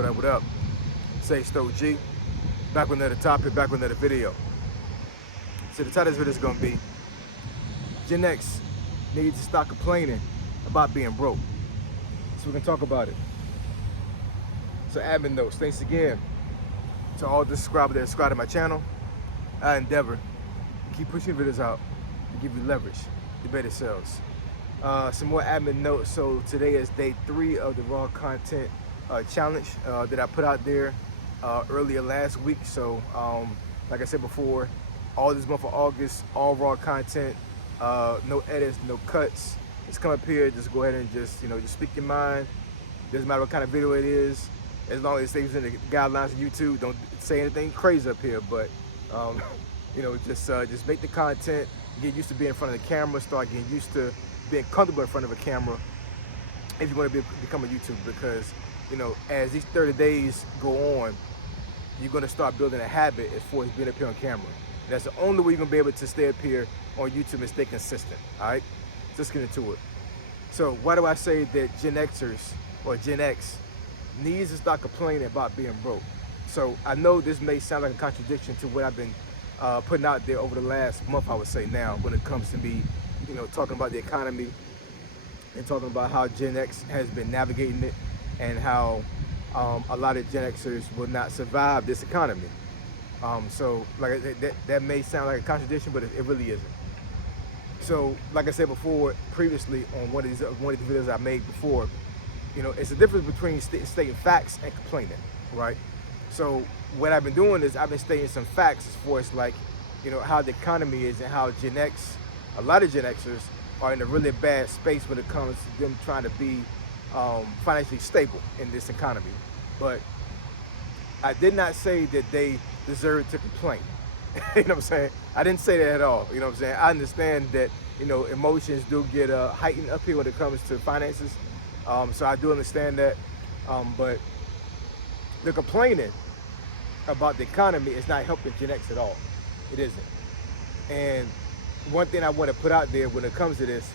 What up? Say Stoke G. Back with another topic, back with another video. So the title of this video is going to be Gen X needs to stop complaining about being broke. So we can talk about it. So admin notes, thanks again to all the subscribers that subscribe to my channel. I endeavor to keep pushing videos out to give you leverage to better sales. Some more admin notes. So today is day 3 of the raw content challenge that I put out there earlier last week. So like I said before, all this month of August, all raw content, no edits, no cuts. Just come up here, just go ahead and just speak your mind. Doesn't matter what kind of video it is, as long as it stays in the guidelines of YouTube. Don't say anything crazy up here, but just make the content, get used to being in front of the camera, start getting used to being comfortable in front of a camera if you want to become a YouTuber, because as these 30 days go on, you're going to start building a habit as far as being up here on camera. That's the only way you're going to be able to stay up here on YouTube and stay consistent. All right, let's get into it. So why do I say that Gen Xers or Gen X needs to stop complaining about being broke? So I know this may sound like a contradiction to what I've been putting out there over the last month, I would say now, when it comes to me talking about the economy and talking about how Gen X has been navigating it and how a lot of Gen Xers will not survive this economy. So like that may sound like a contradiction, but it really isn't. So like I said before, previously on one of these videos I made before, it's a difference between stating facts and complaining, right? So what I've been doing is I've been stating some facts as far as like, how the economy is and how Gen X, a lot of Gen Xers are in a really bad space when it comes to them trying to be financially stable in this economy. But I did not say that they deserve to complain. You know what I'm saying? I didn't say that at all. You know what I'm saying? I understand that, emotions do get heightened up here when it comes to finances. So I do understand that. But the complaining about the economy is not helping Gen X at all. It isn't. And one thing I want to put out there when it comes to this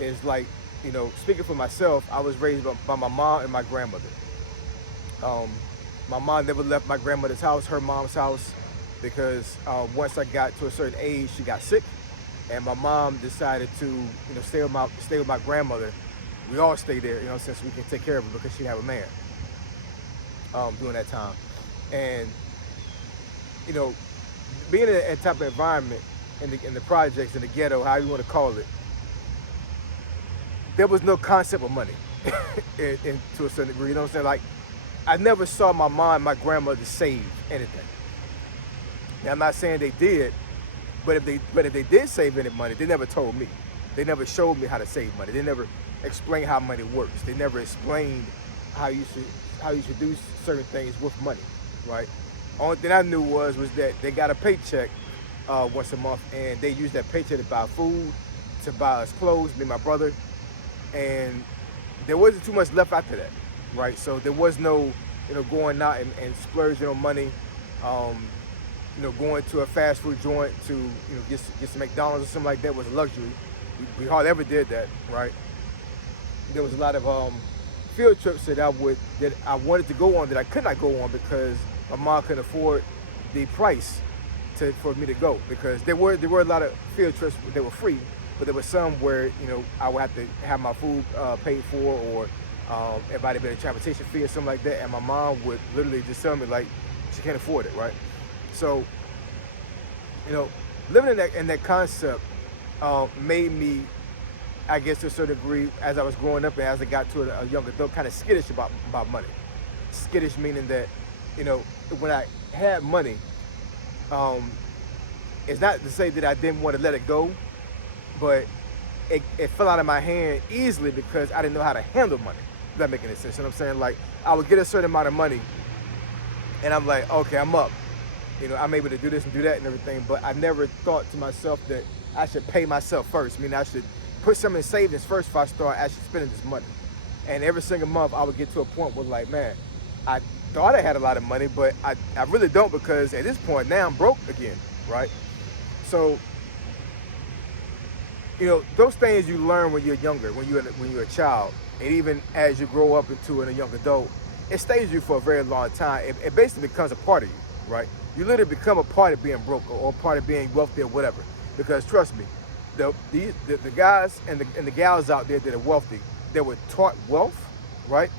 is like, speaking for myself, I was raised by my mom and my grandmother. My mom never left my grandmother's house, her mom's house, because once I got to a certain age, she got sick, and my mom decided to, stay with my grandmother. We all stay there, since we can take care of her because she have a man during that time. And being in that type of environment in the projects, in the ghetto, however you want to call it, there was no concept of money to a certain degree. You know what I'm saying? Like, I never saw my mom and my grandmother save anything. Now, I'm not saying they did, but if they did save any money, they never told me. They never showed me how to save money. They never explained how money works. They never explained how you should do certain things with money, right? Only thing I knew was that they got a paycheck once a month, and they used that paycheck to buy food, to buy us clothes, me and my brother, and there wasn't too much left after that, right? So there was no, going out and splurging on money, going to a fast food joint to, get some McDonald's or something like that was a luxury. We hardly ever did that, right? There was a lot of field trips that I wanted to go on that I could not go on because my mom couldn't afford the price for me to go, because there were a lot of field trips that were free, but there were some where I would have to have my food paid for, or if I had been a transportation fee or something like that, and my mom would literally just tell me like she can't afford it, right? So living in that concept made me, I guess to a certain degree, as I was growing up and as I got to a young adult, kind of skittish about money. Skittish meaning that when I had money, it's not to say that I didn't want to let it go, but it fell out of my hand easily because I didn't know how to handle money. Does that make any sense? You know what I'm saying? Like, I would get a certain amount of money and I'm like, okay, I'm up. I'm able to do this and do that and everything, but I never thought to myself that I should pay myself first. I mean, I should put some in savings first before I start actually spending this money. And every single month I would get to a point where like, man, I thought I had a lot of money, but I really don't, because at this point now I'm broke again, right? So, those things you learn when you're younger, when you're a child, and even as you grow up into a young adult, it stays with you for a very long time. It basically becomes a part of you, right? You literally become a part of being broke or part of being wealthy or whatever. Because trust me, the guys and the gals out there that are wealthy, that were taught wealth, right?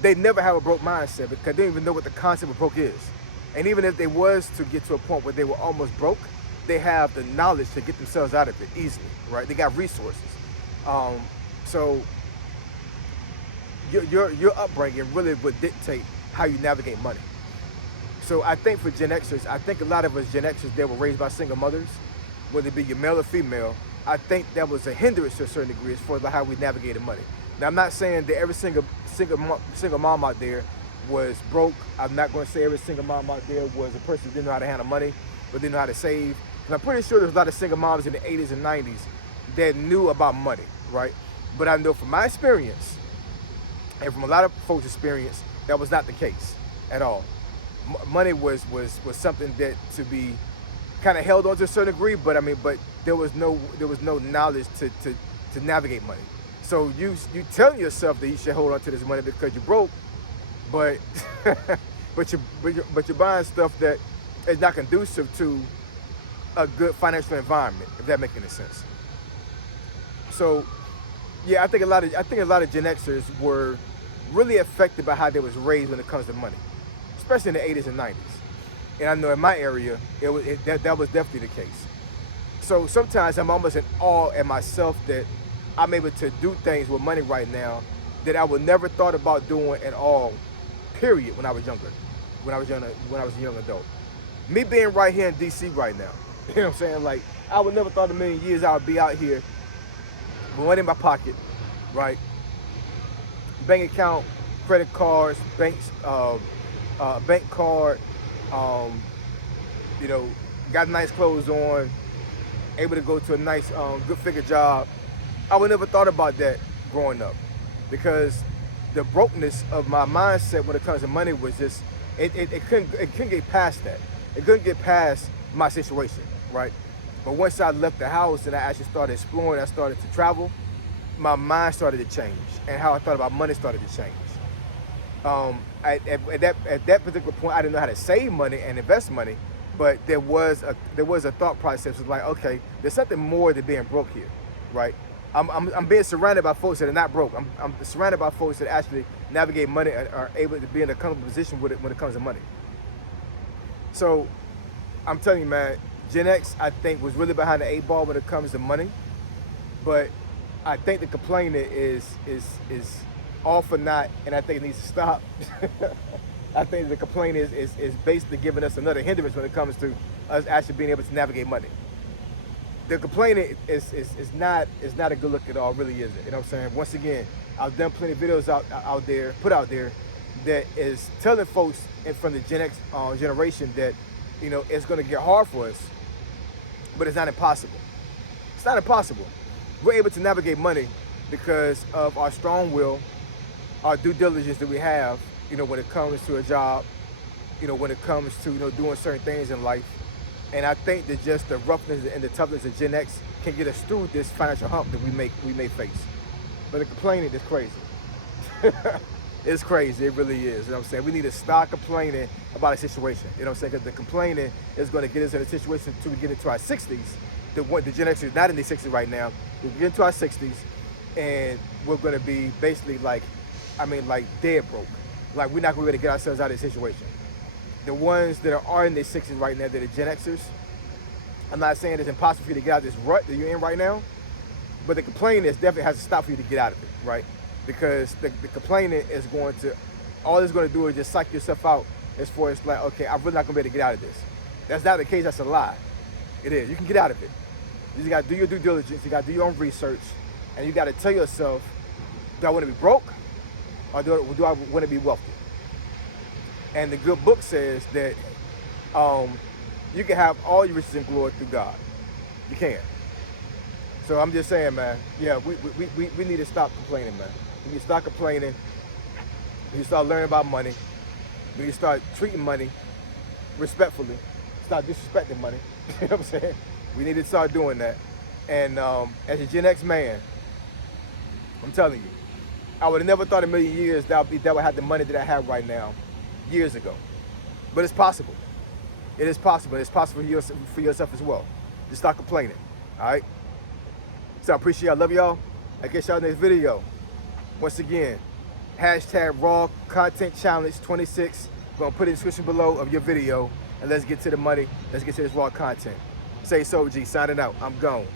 They never have a broke mindset because they don't even know what the concept of broke is. And even if they was to get to a point where they were almost broke, they have the knowledge to get themselves out of it easily, right? They got resources. So your upbringing really would dictate how you navigate money. So I think for Gen Xers, I think a lot of us Gen Xers that were raised by single mothers, whether it be your male or female, I think that was a hindrance to a certain degree as far as how we navigated money. Now, I'm not saying that every single mom out there was broke. I'm not going to say every single mom out there was a person who didn't know how to handle money, but didn't know how to save. And I'm pretty sure there's a lot of single moms in the 80s and 90s that knew about money, right? But I know from my experience, and from a lot of folks' experience, that was not the case at all. Money was something that to be kind of held on to a certain degree, but there was no knowledge to navigate money. So you telling yourself that you should hold on to this money because you're broke, but but you're buying stuff that is not conducive to a good financial environment, if that makes any sense. So yeah, I think a lot of Gen Xers were really affected by how they was raised when it comes to money, especially in the 80s and 90s. And I know in my area, that was definitely the case. So sometimes I'm almost in awe at myself that I'm able to do things with money right now that I would never thought about doing at all, period, when I was younger, when I was a young adult. Me being right here in DC right now, you know what I'm saying? Like, I would never thought in a million years I would be out here with money in my pocket, right? Bank account, credit cards, banks, bank card, got nice clothes on, able to go to a nice, good figure job. I would never thought about that growing up because the brokenness of my mindset when it comes to money was just, it couldn't get past that. It couldn't get past my situation, right? But once I left the house and I actually started exploring, I started to travel, my mind started to change and how I thought about money started to change. At that particular point, I didn't know how to save money and invest money, but there was a thought process. It was like, okay, there's something more than being broke here, right? I'm being surrounded by folks that are not broke. I'm surrounded by folks that actually navigate money and are able to be in a comfortable position with it when it comes to money. So I'm telling you, man, Gen X, I think, was really behind the 8 ball when it comes to money, but I think the complaining is all for naught, and I think it needs to stop. I think the complaint is basically giving us another hindrance when it comes to us actually being able to navigate money. The complaining is not a good look at all, really isn't. You know what I'm saying? Once again, I've done plenty of videos put out there that is telling folks from the Gen X generation that, it's going to get hard for us, but it's not impossible. It's not impossible. We're able to navigate money because of our strong will, our due diligence that we have, when it comes to a job, when it comes to, doing certain things in life. And I think that just the roughness and the toughness of Gen X can get us through this financial hump that we may face. But the complaining is crazy. It's crazy, it really is. You know what I'm saying? We need to stop complaining about a situation. You know what I'm saying? Because the complaining is going to get us in a situation until we get into our 60s. The Gen X is not in their 60s right now. We'll get into our 60s and we're going to be basically like dead broke. Like, we're not going to be able to get ourselves out of this situation. The ones that are in their 60s right now, that are Gen Xers, I'm not saying it's impossible for you to get out of this rut that you're in right now, but the complaining definitely has to stop for you to get out of it, right? Because the complaining is all it's going to do is just psych yourself out as far as like, okay, I'm really not going to be able to get out of this. That's not the case, that's a lie. It is. You can get out of it. You just got to do your due diligence, you got to do your own research, and you got to tell yourself, do I want to be broke or do I want to be wealthy? And the good book says that you can have all your riches and glory through God. You can. So I'm just saying, man, yeah, we need to stop complaining, man. We need to stop complaining. We need to start learning about money. We need to start treating money respectfully. Stop disrespecting money. You know what I'm saying? We need to start doing that. And as a Gen X man, I'm telling you, I would have never thought in a million years that would have the money that I have right now years ago. But it's possible. It is possible. It's possible for yourself as well. Just stop complaining. All right? So I appreciate y'all. Love y'all. I'll catch y'all next video. Once again, hashtag raw content challenge 26. I'm going to put it in the description below of your video. And let's get to the money. Let's get to this raw content. Say so, G. Signing out. I'm gone.